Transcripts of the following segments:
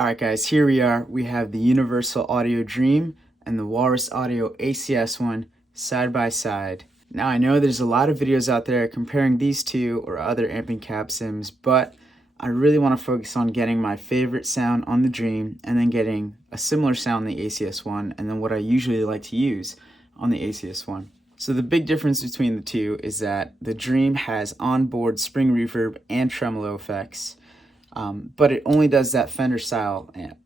Alright guys, here we are. We have the Universal Audio Dream and the Walrus Audio ACS1 side by side. Now I know there's a lot of videos out there comparing these two or other ambient cab sims, but I really want to focus on getting my favorite sound on the Dream and then getting a similar sound on the ACS1 and then what I usually like to use on the ACS1. So the big difference between the two is that the Dream has onboard spring reverb and tremolo effects. But it only does that Fender style amp.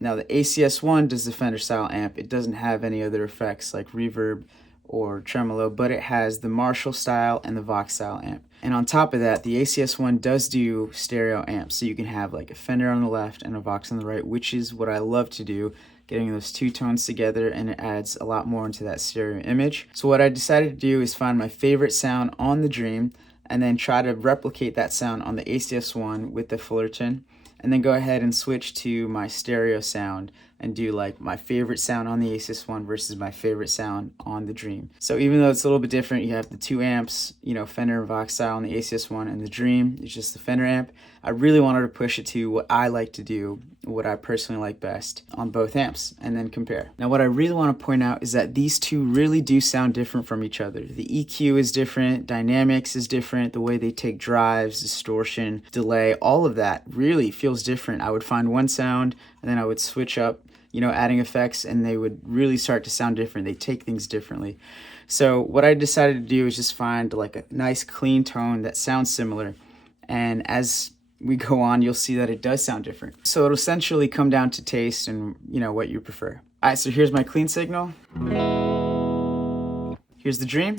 Now the ACS1 does the Fender style amp. It doesn't have any other effects like reverb or tremolo, but it has the Marshall style and the Vox style amp. And on top of that, the ACS1 does do stereo amps, so you can have like a Fender on the left and a Vox on the right, which is what I love to do, getting those two tones together, and it adds a lot more into that stereo image. So what I decided to do is find my favorite sound on the Dream and then try to replicate that sound on the ACS1 with the Fullerton, and then go ahead and switch to my stereo sound and do like my favorite sound on the ACS1 versus my favorite sound on the Dream. So even though it's a little bit different, you have the two amps, you know, Fender and Vox style on the ACS1, and the Dream is just the Fender amp. I really wanted to push it to what I like to do, what I personally like best on both amps, and then compare. Now what I really want to point out is that these two really do sound different from each other. The EQ is different, dynamics is different, the way they take drives, distortion, delay, all of that really feels different. I would find one sound and then I would switch up, you know, adding effects, and they would really start to sound different. They take things differently. So what I decided to do is just find like a nice clean tone that sounds similar, and as we go on, you'll see that it does sound different. So it'll essentially come down to taste and, you know, what you prefer. All right, so here's my clean signal. Here's the Dream.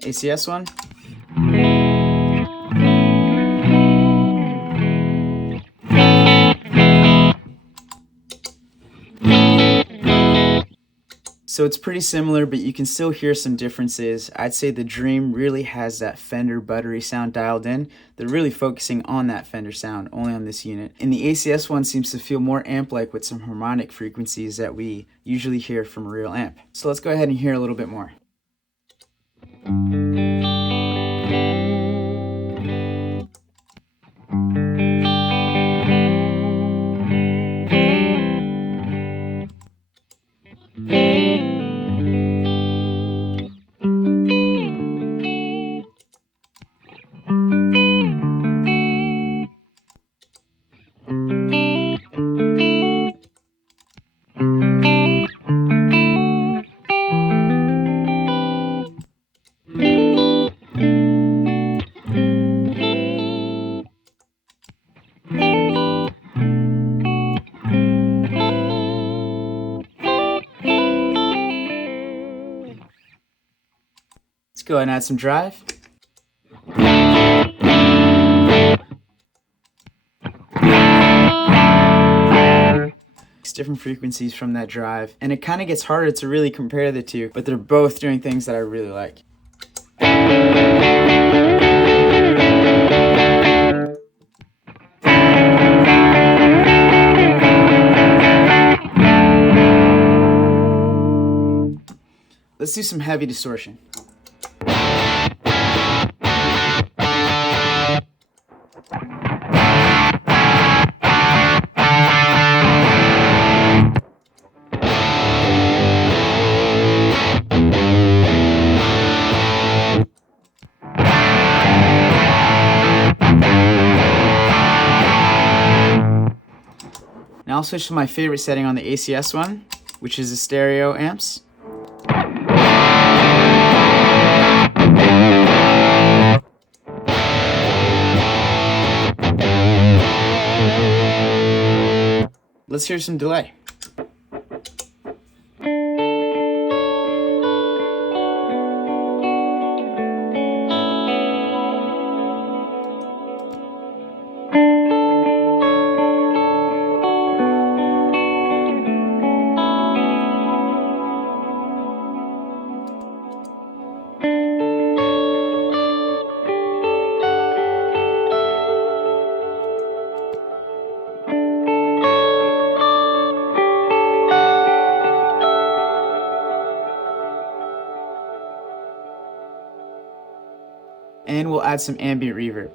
ACS1. So it's pretty similar, but you can still hear some differences. I'd say the Dream really has that Fender buttery sound dialed in. They're really focusing on that Fender sound only on this unit. And the ACS1 seems to feel more amp-like with some harmonic frequencies that we usually hear from a real amp. So let's go ahead and hear a little bit more. Let's go ahead and add some drive. Different frequencies from that drive, and it kind of gets harder to really compare the two, but they're both doing things that I really like. Let's do some heavy distortion. Now I'll switch to my favorite setting on the ACS1, which is the stereo amps. Let's hear some delay. add some ambient reverb.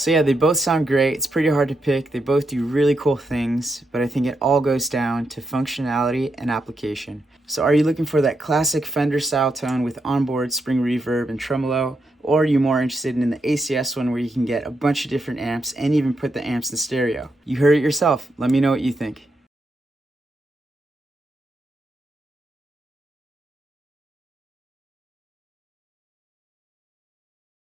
So yeah, they both sound great. It's pretty hard to pick. They both do really cool things, but I think it all goes down to functionality and application. So are you looking for that classic Fender style tone with onboard spring reverb and tremolo, or are you more interested in the ACS one where you can get a bunch of different amps and even put the amps in stereo? You heard it yourself. Let me know what you think.